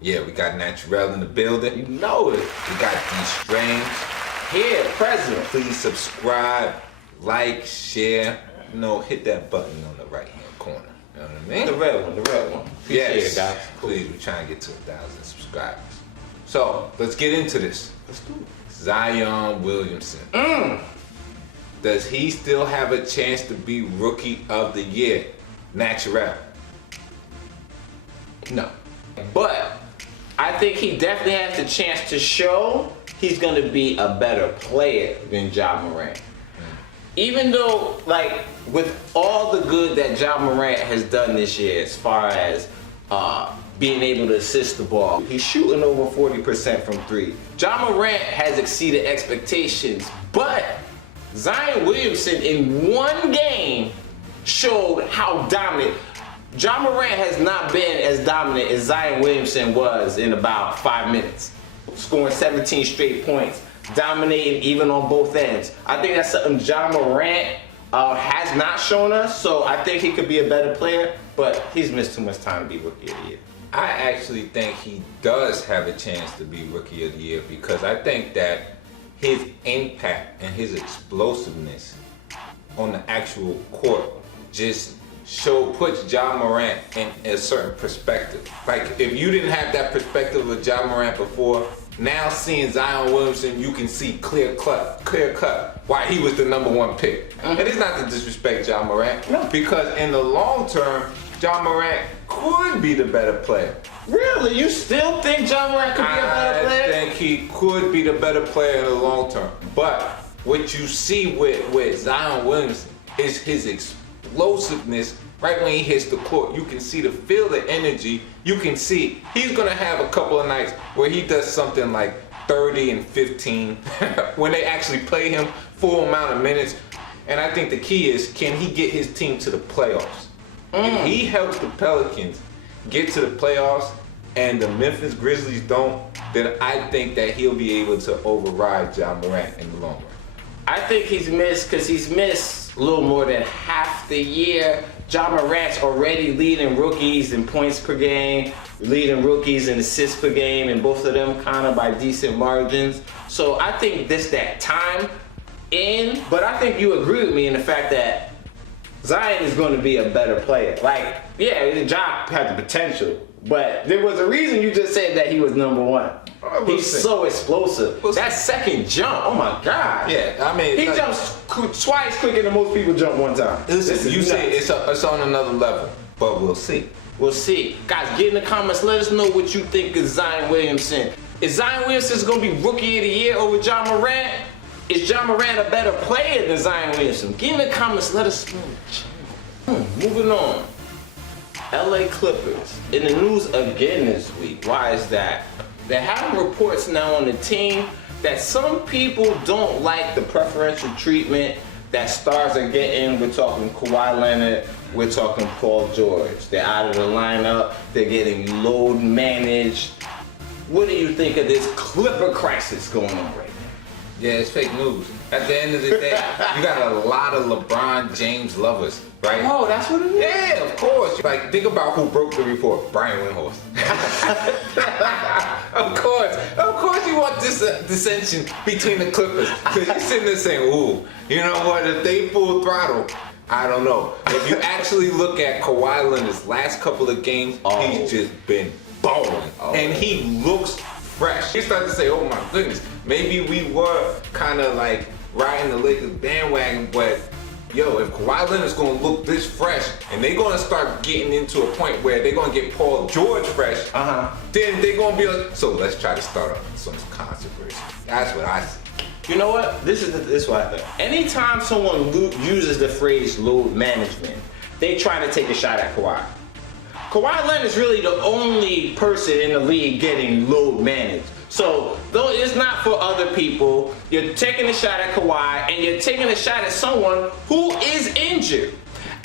Yeah, we got Naturel in the building. You know it. We got D Strange. Here, president. Please subscribe, like, share. You know, hit that button on the right-hand corner. You know what I mean? The red one. Appreciate Yes, it, guys. please, we're trying to get to 1,000 subscribers. So, let's get into this. Let's do it. Zion Williamson. Does he still have a chance to be Rookie of the Year? Naturel. No. But I think he definitely has the chance to show he's going to be a better player than Ja Morant. Even though, like, with all the good that Ja Morant has done this year as far as being able to assist the ball, he's shooting over 40% from three. Ja Morant has exceeded expectations, but Zion Williamson in one game showed how dominant. Ja Morant has not been as dominant as Zion Williamson was in about 5 minutes. Scoring 17 straight points, dominating even on both ends. I think that's something Ja Morant has not shown us, so I think he could be a better player, but he's missed too much time to be Rookie of the Year. I actually think he does have a chance to be Rookie of the Year because I think that his impact and his explosiveness on the actual court just puts Ja Morant in a certain perspective. Like, if you didn't have that perspective of Ja Morant before, now seeing Zion Williamson, you can see clear cut why he was the #1 pick. And it's not to disrespect Ja Morant, because in the long term, Ja Morant could be the better player. Really? You still think Ja Morant could be a better player? I think he could be the better player in the long term. But what you see with Zion Williamson is his explosiveness. Right when he hits the court, you can feel the energy. You can see he's gonna have a couple of nights where he does something like 30 and 15 when they actually play him full amount of minutes. And I think the key is, can he get his team to the playoffs? If he helps the Pelicans get to the playoffs and the Memphis Grizzlies don't, then I think that he'll be able to override Ja Morant in the long run. I think he's missed because he's missed a little more than half the year. Ja Morant's already leading rookies in points per game, leading rookies in assists per game, and both of them kind of by decent margins. So I think that time in, but I think you agree with me in the fact that Zion is going to be a better player. Like, yeah, Ja had the potential, but there was a reason you just said that he was #1. He's so explosive. That second jump, oh my God. Yeah, I mean, he jumps twice quicker than most people jump one time. Listen, you say it's on another level, but we'll see. We'll see. Guys, get in the comments. Let us know what you think of Zion Williamson. Is Zion Williamson going to be Rookie of the Year over Ja Morant? Is Ja Morant a better player than Zion Williamson? Get in the comments. Let us know. Moving on. LA Clippers. In the news again this week. Why is that? They're having reports now on the team that some people don't like the preferential treatment that stars are getting. We're talking Kawhi Leonard. We're talking Paul George. They're out of the lineup. They're getting load managed. What do you think of this Clipper crisis going on right now? Yeah, it's fake news. At the end of the day, you got a lot of LeBron James lovers, right? Oh, that's what it is? Yeah, of course. Like, think about who broke the report. Brian Windhorst. Of course you want this dissension between the Clippers. Because you're sitting there saying, ooh, you know what, if they full throttle, I don't know. If you actually look at Kawhi Leonard's last couple of games, he's just been balling. And he looks fresh. You start to say, oh my goodness, maybe we were kind of like riding the Lakers bandwagon, but yo, if Kawhi Leonard's gonna look this fresh and they're gonna start getting into a point where they're gonna get Paul George fresh, then they're gonna be like, so let's try to start up some controversy. That's what I see. You know what? This is what I think. Anytime someone uses the phrase load management, they try to take a shot at Kawhi. Kawhi Leonard is really the only person in the league getting load managed. So, though it's not for other people, you're taking a shot at Kawhi, and you're taking a shot at someone who is injured.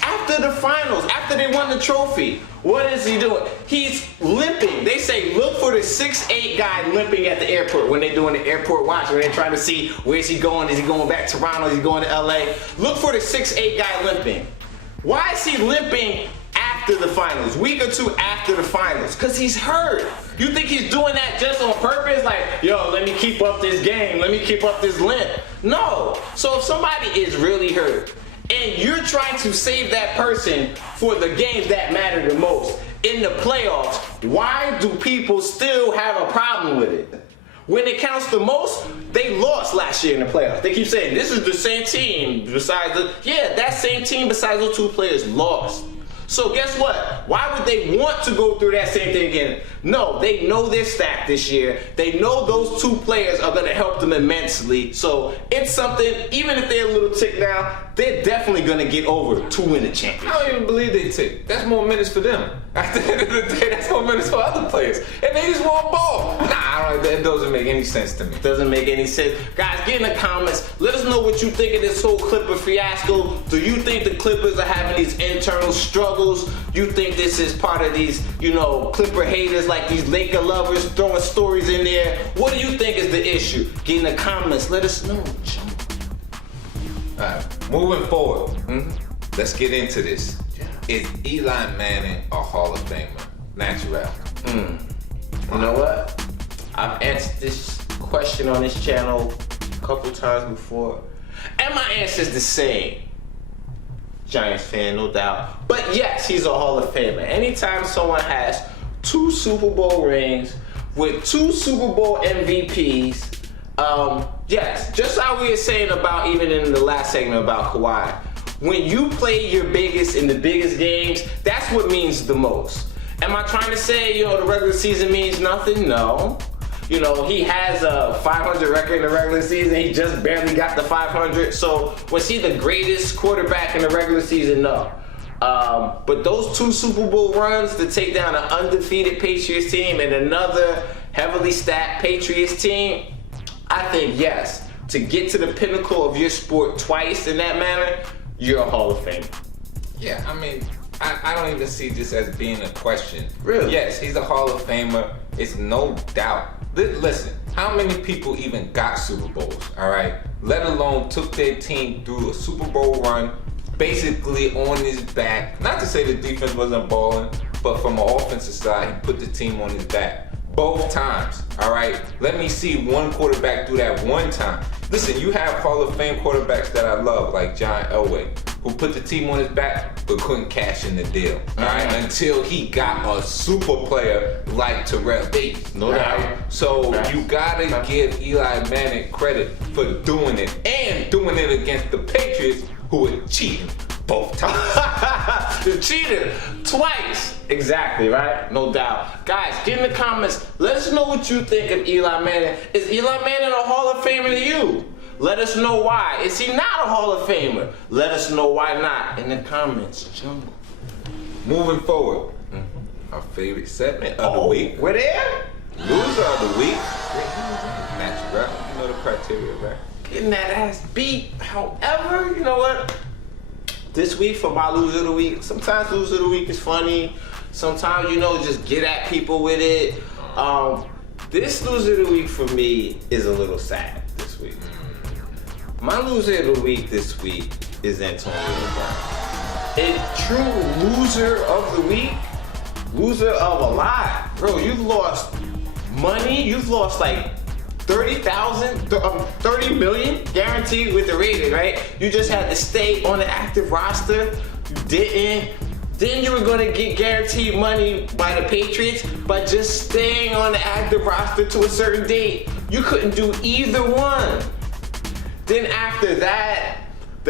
After the finals, after they won the trophy, what is he doing? He's limping. They say look for the 6'8" guy limping at the airport when they're doing the airport watch, when they're trying to see where's he going. Is he going back to Toronto? Is he going to LA? Look for the 6'8" guy limping. Why is he limping after the finals? Week or two after the finals? Because he's hurt. You think he's doing that just on purpose? Like, yo, let me keep up this game. Let me keep up this limp. No. So if somebody is really hurt and you're trying to save that person for the games that matter the most in the playoffs, why do people still have a problem with it? When it counts the most, they lost last year in the playoffs. They keep saying, this is the same team besides that same team besides those two players lost. So guess what? Why would they want to go through that same thing again? No, they know they're stacked this year. They know those two players are going to help them immensely. So it's something, even if they're a little ticked now, they're definitely going to get over to win a championship. I don't even believe they tick. That's more minutes for them. At the end of the day, that's more minutes for other players. And they just want ball. That doesn't make any sense to me. Doesn't make any sense. Guys, get in the comments. Let us know what you think of this whole Clipper fiasco. Do you think the Clippers are having these internal struggles? You think this is part of these, Clipper haters, like these Laker lovers throwing stories in there? What do you think is the issue? Get in the comments. Let us know. Alright, moving forward. Let's get into this. Is Eli Manning a Hall of Famer? Natural. You know what? I've answered this question on this channel a couple times before, and my answer is the same. Giants fan, no doubt. But yes, he's a Hall of Famer. Anytime someone has 2 Super Bowl rings with 2 Super Bowl MVPs, yes, just how we were saying about even in the last segment about Kawhi, when you play your biggest in the biggest games, that's what means the most. Am I trying to say, the regular season means nothing? No. He has a 500 record in the regular season. He just barely got the 500. So was he the greatest quarterback in the regular season? No. But those 2 Super Bowl runs to take down an undefeated Patriots team and another heavily stacked Patriots team, I think yes. To get to the pinnacle of your sport twice in that manner, you're a Hall of Famer. Yeah, I mean, I don't even see this as being a question. Really? Yes, he's a Hall of Famer. It's no doubt. Listen, how many people even got Super Bowls, all right? Let alone took their team through a Super Bowl run, basically on his back. Not to say the defense wasn't balling, but from an offensive side, he put the team on his back. Both times, all right? Let me see one quarterback do that one time. Listen, you have Hall of Fame quarterbacks that I love, like John Elway, who put the team on his back but couldn't cash in the deal, all right? Until he got a super player like Terrell Davis. No doubt. So you gotta give Eli Manning credit for doing it, and doing it against the Patriots, who were cheating both times. You cheated twice. Exactly, right? No doubt. Guys, get in the comments. Let us know what you think of Eli Manning. Is Eli Manning a Hall of Famer to you? Let us know why. Is he not a Hall of Famer? Let us know why not in the comments. Jungle. Moving forward, our favorite segment of the week. We're there? Loser of the week. Natural. You know the criteria, right? Getting that ass beat. However, you know what? This week for my loser of the week, sometimes loser of the week is funny. Sometimes, just get at people with it. This loser of the week for me is a little sad this week. My loser of the week this week is Antonio Brown. A true loser of the week, loser of a lot. Bro, you've lost money. You've lost like 30 million guaranteed with the Raiders, right? You just had to stay on the active roster. You didn't. Then you were going to get guaranteed money by the Patriots by just staying on the active roster to a certain date. You couldn't do either one. Then after that,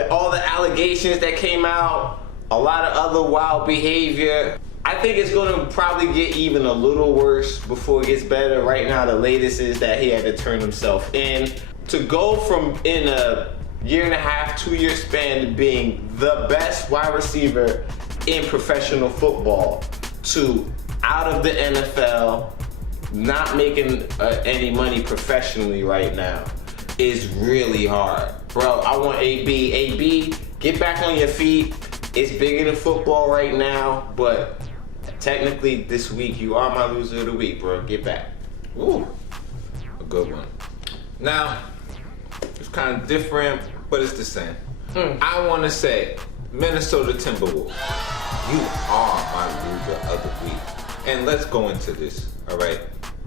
all the allegations that came out, a lot of other wild behavior. I think it's going to probably get even a little worse before it gets better. Right now, the latest is that he had to turn himself in. To go from in a 1.5, 2-year span to being the best wide receiver in professional football to out of the NFL, not making any money professionally right now is really hard. Bro, I want AB. AB, get back on your feet. It's bigger than football right now, but technically this week you are my loser of the week, bro. Get back. Ooh, a good one. Now, it's kind of different, but it's the same. I want to say, Minnesota Timberwolves, you are my loser of the week. And let's go into this, all right?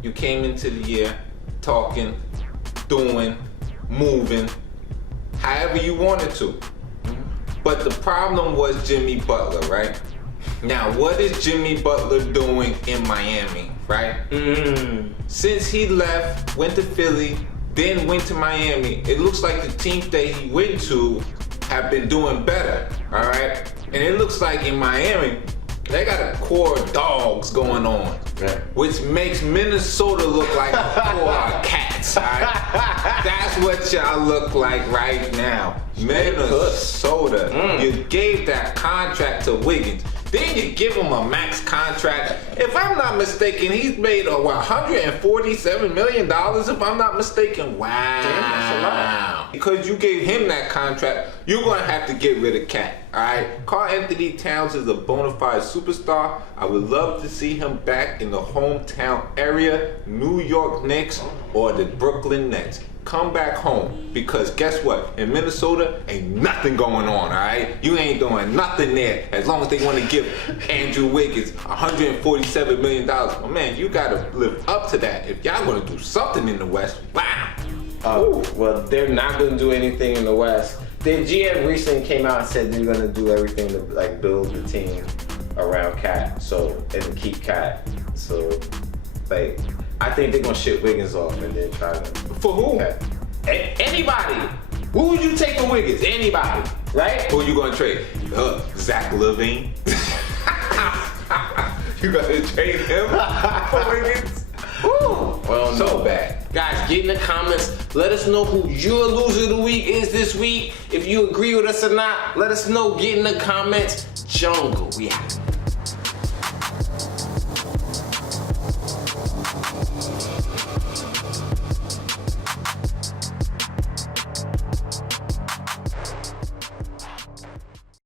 you came into the year talking, doing, moving, however you wanted to. But the problem was Jimmy Butler, right? Now, what is Jimmy Butler doing in Miami, right? Since he left, went to Philly, then went to Miami, it looks like the teams that he went to have been doing better, all right? And it looks like in Miami, they got a core of dogs going on, right, which makes Minnesota look like a core of cats, all right? That's what y'all look like right now. Minnesota, you gave that contract to Wiggins. Then you give him a max contract. If I'm not mistaken, he's made $147 million, if I'm not mistaken. Wow. Damn, that's a lot. Because you gave him that contract, you're going to have to get rid of Cat. All right? Karl Anthony Towns is a bona fide superstar. I would love to see him back in the hometown area, New York Knicks or the Brooklyn Nets. Come back home, because guess what? In Minnesota, ain't nothing going on, all right? You ain't doing nothing there as long as they want to give Andrew Wiggins $147 million. Oh, man, you got to live up to that. If y'all going to do something in the West, wow. Well, they're not going to do anything in the West. The GM recently came out and said they're going to do everything to like build the team around Cat, and keep Cat. So, like, I think they're gonna ship Wiggins off and then try to. For who? Anybody. Who would you take for Wiggins? Anybody, right? Who you gonna trade? Zach LaVine. You gonna trade him for Wiggins? Woo. Well, so bad. Guys, get in the comments. Let us know who your loser of the week is this week. If you agree with us or not, let us know. Get in the comments. Jungle, we out.